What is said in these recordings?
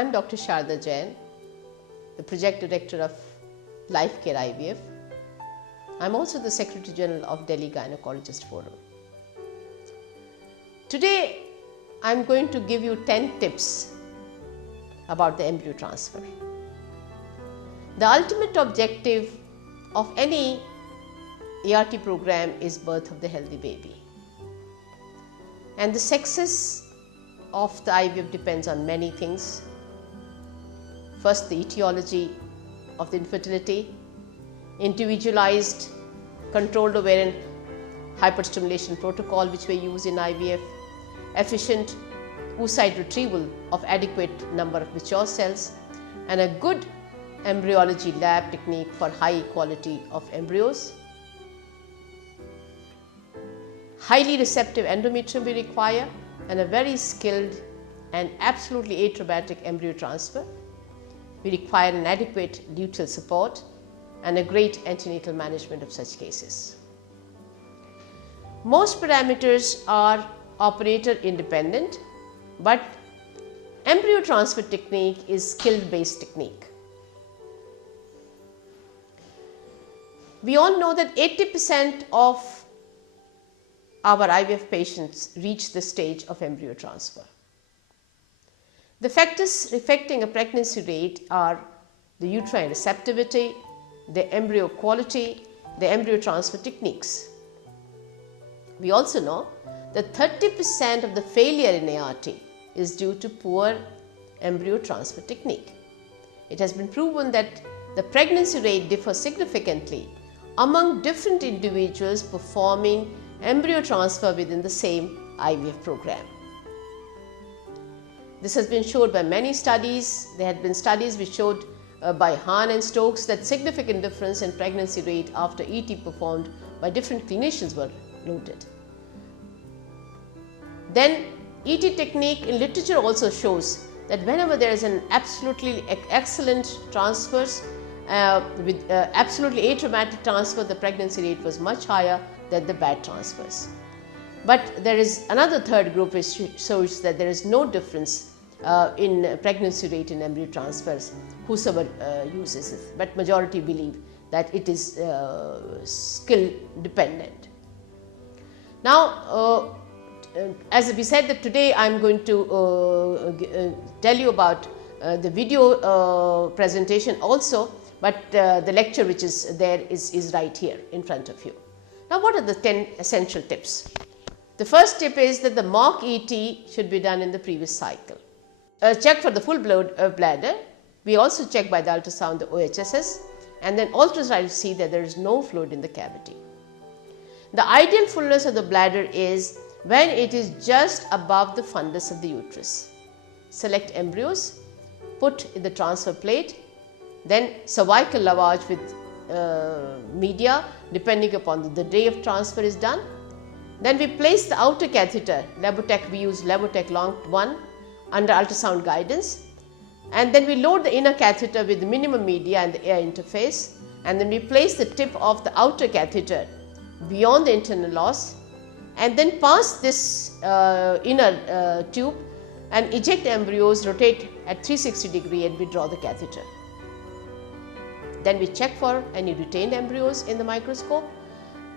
I am Dr. Sharda Jain, the Project Director of Lifecare IVF. I am also the Secretary General of Delhi Gynecologist Forum. Today, I am going to give you 10 tips about the embryo transfer. The ultimate objective of any ART program is birth of the healthy baby. And the success of the IVF depends on many things. First, the etiology of the infertility, individualized controlled ovarian hyperstimulation protocol which we use in IVF, efficient oocyte retrieval of adequate number of mature cells, and a good embryology lab technique for high quality of embryos. Highly receptive endometrium we require, and a very skilled and absolutely atraumatic embryo transfer. We require an adequate luteal support and a great antenatal management of such cases. Most parameters are operator independent, but embryo transfer technique is skill based technique. We all know that 80% of our IVF patients reach the stage of embryo transfer. The factors affecting a pregnancy rate are the uterine receptivity, the embryo quality, the embryo transfer techniques. We also know that 30% of the failure in ART is due to poor embryo transfer technique. It has been proven that the pregnancy rate differs significantly among different individuals performing embryo transfer within the same IVF program. This has been shown by many studies. There had been studies which showed by Hahn and Stokes that significant difference in pregnancy rate after ET performed by different clinicians were noted. Then ET technique in literature also shows that whenever there is an absolutely excellent transfers with absolutely atraumatic transfer, the pregnancy rate was much higher than the bad transfers. But there is another third group which shows that there is no difference in pregnancy rate in embryo transfers, whosoever uses it, but majority believe that it is skill dependent. Now, as we said that today I am going to tell you about the video presentation also, but the lecture which is there is right here in front of you. Now, what are the 10 essential tips? The first tip is that the mock ET should be done in the previous cycle. Check for the full bladder. We also check by the ultrasound the OHSS, and then ultrasound to see that there is no fluid in the cavity. The ideal fullness of the bladder is when it is just above the fundus of the uterus. Select embryos, put in the transfer plate, then cervical lavage with media depending upon the day of transfer is done. Then we place the outer catheter, Labotec, we use Labotec long 1 under ultrasound guidance, and then we load the inner catheter with the minimum media and the air interface, and then we place the tip of the outer catheter beyond the internal os, and then pass this inner tube and eject embryos, rotate at 360 degree, and withdraw the catheter. Then we check for any retained embryos in the microscope.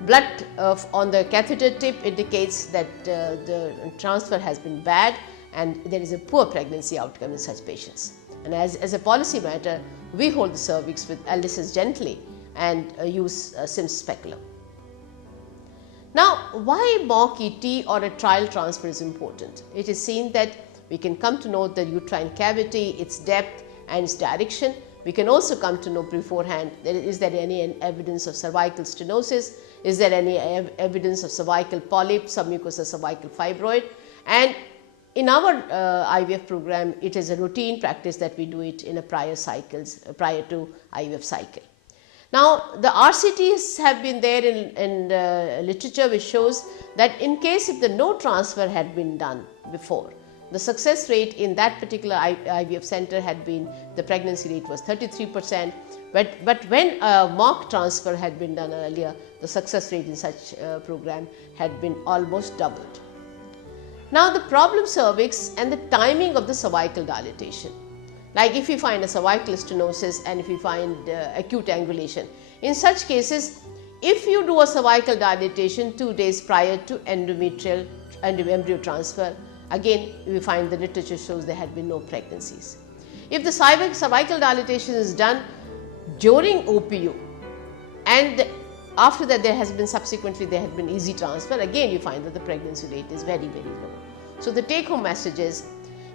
Blood on the catheter tip indicates that the transfer has been bad and there is a poor pregnancy outcome in such patients. And as a policy matter, we hold the cervix with LSS gently and use Sims speculum. Now, why mock ET or a trial transfer is important? It is seen that we can come to know the uterine cavity, its depth and its direction. We can also come to know beforehand, is there any evidence of cervical stenosis, is there any evidence of cervical polyp, submucosal cervical fibroid, and in our IVF program, it is a routine practice that we do it in a prior to IVF cycle. Now, the RCTs have been there in literature which shows that in case if the no transfer had been done before, the success rate in that particular IVF center had been, the pregnancy rate was 33%, but when a mock transfer had been done earlier, the success rate in such program had been almost doubled. Now, the problem cervix and the timing of the cervical dilatation. like if we find a cervical stenosis and if we find acute angulation. In such cases, if you do a cervical dilatation 2 days prior to endometrial and embryo transfer, again we find the literature shows there had been no pregnancies. If the cervical dilatation is done during OPU and after that there has been subsequently there had been easy transfer, again you find that the pregnancy rate is very, very low. So the take home message is,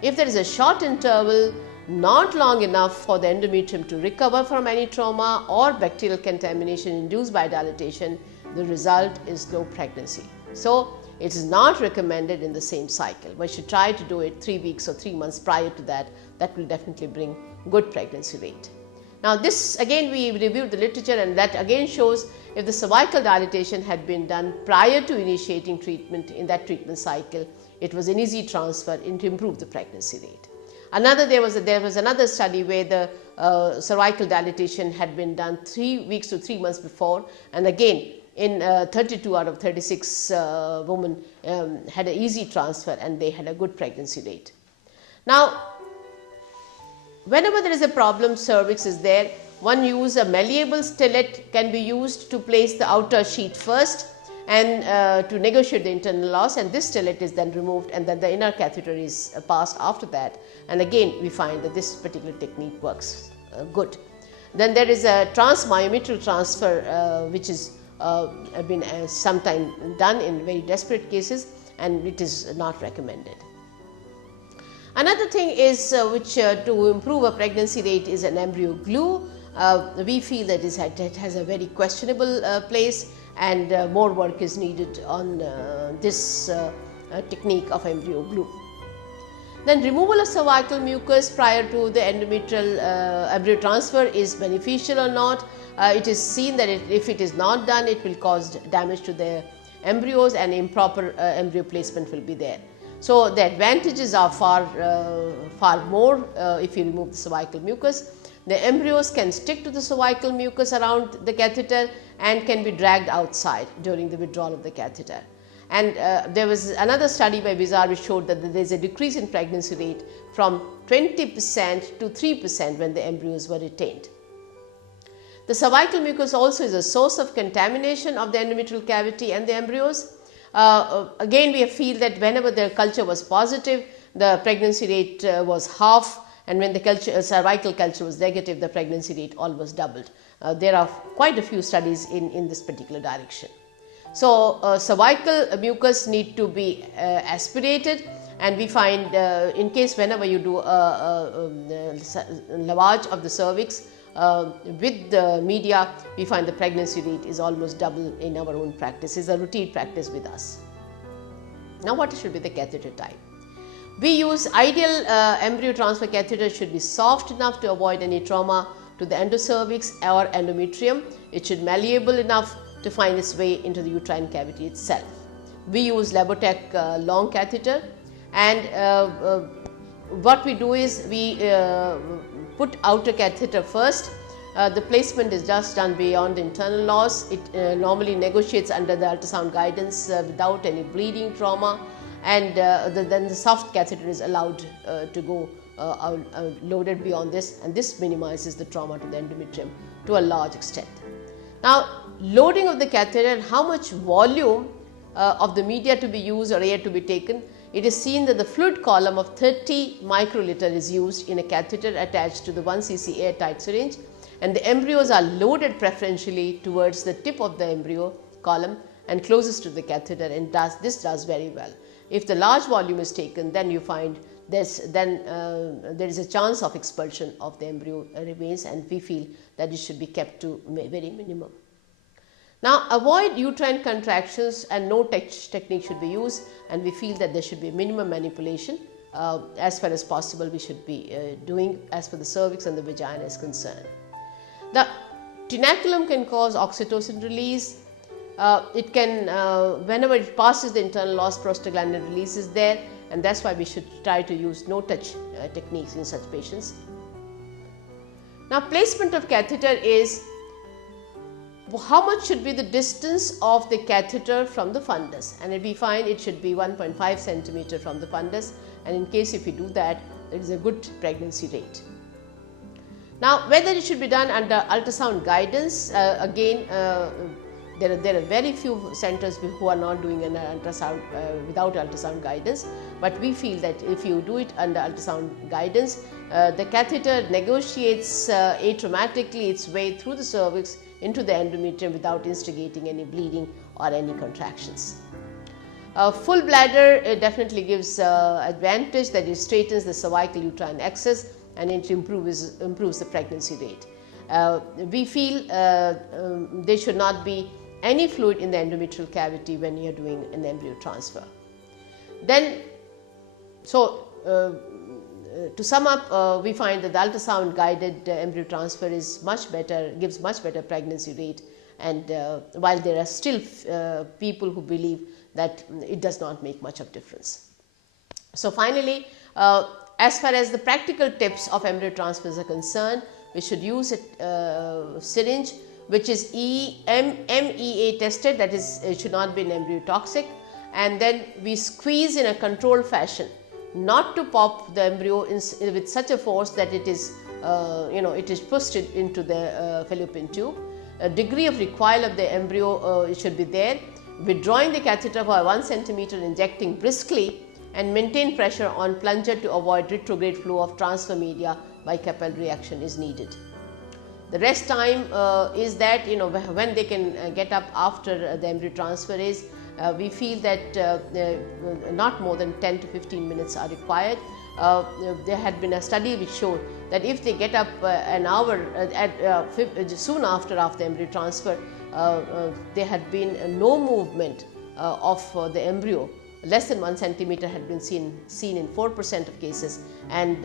if there is a short interval not long enough for the endometrium to recover from any trauma or bacterial contamination induced by dilatation, the result is no pregnancy. So it is not recommended in the same cycle. We should try to do it 3 weeks or 3 months prior to that. That will definitely bring good pregnancy rate. Now this again we reviewed the literature, and that again shows if the cervical dilatation had been done prior to initiating treatment in that treatment cycle, it was an easy transfer to improve the pregnancy rate. There was another study where the cervical dilatation had been done 3 weeks to 3 months before, and again in 32 out of 36 women had an easy transfer and they had a good pregnancy rate. Now, whenever there is a problem, cervix is there, one use a malleable stellate can be used to place the outer sheet first and to negotiate the internal loss, and this stellate is then removed and then the inner catheter is passed after that, and again we find that this particular technique works good. Then there is a transmyometrial transfer which is been sometime done in very desperate cases, and it is not recommended. Another thing is to improve a pregnancy rate is an embryo glue. We feel that it has a very questionable place, and more work is needed on this technique of embryo glue. Then removal of cervical mucus prior to the endometrial embryo transfer is beneficial or not. It is seen that if it is not done, it will cause damage to the embryos and improper embryo placement will be there. So the advantages are far more if you remove the cervical mucus. The embryos can stick to the cervical mucus around the catheter and can be dragged outside during the withdrawal of the catheter. And there was another study by Vihar which showed that there is a decrease in pregnancy rate from 20% to 3% when the embryos were retained. The cervical mucus also is a source of contamination of the endometrial cavity and the embryos. Again, we feel that whenever the culture was positive, the pregnancy rate was half, and when the cervical culture was negative, the pregnancy rate almost doubled. There are quite a few studies in this particular direction. So cervical mucus need to be aspirated, and we find in case whenever you do lavage of the cervix with the media, we find the pregnancy rate is almost double in our own practice. It's a routine practice with us. Now what should be the catheter type? We use ideal embryo transfer catheter should be soft enough to avoid any trauma to the endocervix or endometrium. It should malleable enough to find its way into the uterine cavity itself. We use Labotec long catheter, and what we do is we put outer catheter first. The placement is just done beyond internal loss. It normally negotiates under the ultrasound guidance without any bleeding trauma, and then the soft catheter is allowed to go loaded beyond this, and this minimizes the trauma to the endometrium to a large extent. Now, loading of the catheter and how much volume of the media to be used or air to be taken, it is seen that the fluid column of 30 microliter is used in a catheter attached to the 1 cc airtight syringe, and the embryos are loaded preferentially towards the tip of the embryo column and closest to the catheter, and this does very well. If the large volume is taken, then you find there is a chance of expulsion of the embryo remains, and we feel that it should be kept to very minimum. Now, avoid uterine contractions, and no technique should be used, and we feel that there should be minimum manipulation as far as possible we should be doing as far the cervix and the vagina is concerned. The tenaculum can cause oxytocin release. It can, whenever it passes the internal loss, prostaglandin release is there, and that's why we should try to use no touch techniques in such patients. Now, placement of catheter is how much should be the distance of the catheter from the fundus, and we find it should be 1.5 centimeter from the fundus, and in case if you do that, there is a good pregnancy rate. Now, whether it should be done under ultrasound guidance, again there are very few centers who are not doing an ultrasound without ultrasound guidance, but we feel that if you do it under ultrasound guidance, the catheter negotiates atraumatically its way through the cervix into the endometrium without instigating any bleeding or any contractions. Full bladder definitely gives advantage, that it straightens the cervical uterine axis and it improves the pregnancy rate. We feel there should not be any fluid in the endometrial cavity when you are doing an embryo transfer. Then, to sum up, we find that the ultrasound guided embryo transfer is much better, gives much better pregnancy rate, and while there are still people who believe that it does not make much of difference. So finally, as far as the practical tips of embryo transfers are concerned, we should use a syringe which is MEA tested, that is, it should not be an embryo toxic, and then we squeeze in a controlled fashion, not to pop the embryo with such a force that it is it is pushed into the fallopian tube. A degree of recoil of the embryo should be there. Withdrawing the catheter for 1 centimeter, injecting briskly, and maintain pressure on plunger to avoid retrograde flow of transfer media by capillary action is needed. The rest time is that when they can get up after the embryo transfer is, we feel that not more than 10 to 15 minutes are required. There had been a study which showed that if they get up an hour soon after the embryo transfer, there had been no movement of the embryo. Less than 1 centimeter had been seen in 4% of cases, and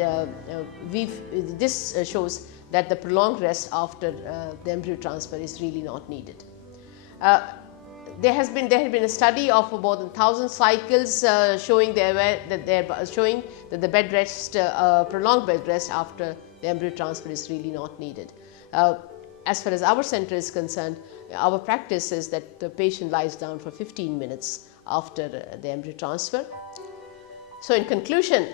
this shows that the prolonged rest after the embryo transfer is really not needed. There had been a study of more than 1,000 cycles showing that the bed rest, prolonged bed rest after the embryo transfer is really not needed. As far as our center is concerned, our practice is that the patient lies down for 15 minutes after the embryo transfer. So in conclusion,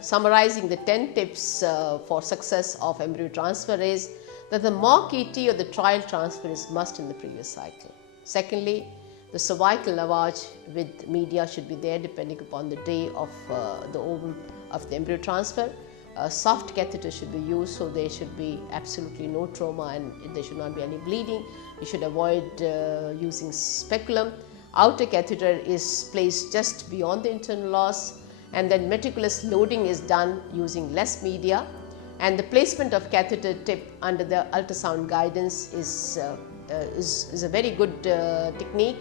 summarizing the 10 tips for success of embryo transfer is that the mock ET or the trial transfer is must in the previous cycle. Secondly, the cervical lavage with media should be there depending upon the day of the ovum of the embryo transfer. A soft catheter should be used, so there should be absolutely no trauma and there should not be any bleeding. You should avoid using speculum. Outer catheter is placed just beyond the internal os, and then meticulous loading is done using less media, and the placement of catheter tip under the ultrasound guidance is a very good technique.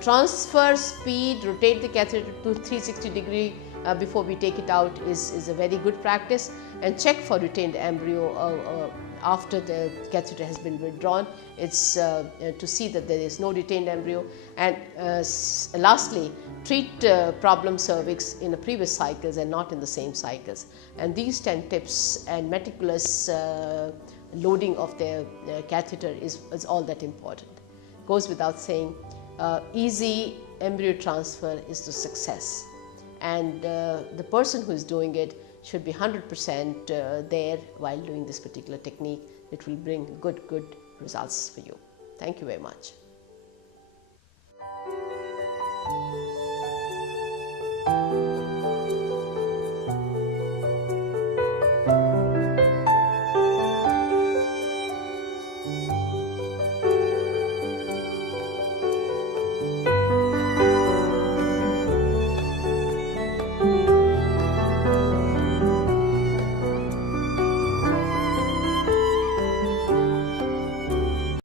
Transfer speed, rotate the catheter to 360 degree before we take it out is a very good practice, and check for retained embryo after the catheter has been withdrawn. It's to see that there is no retained embryo, and lastly, treat problem cervix in the previous cycles and not in the same cycles. And these 10 tips and meticulous loading of the catheter is all that important. Goes without saying, easy embryo transfer is the success, and the person who is doing it should be 100% there while doing this particular technique. It will bring good results for you. Thank you very much.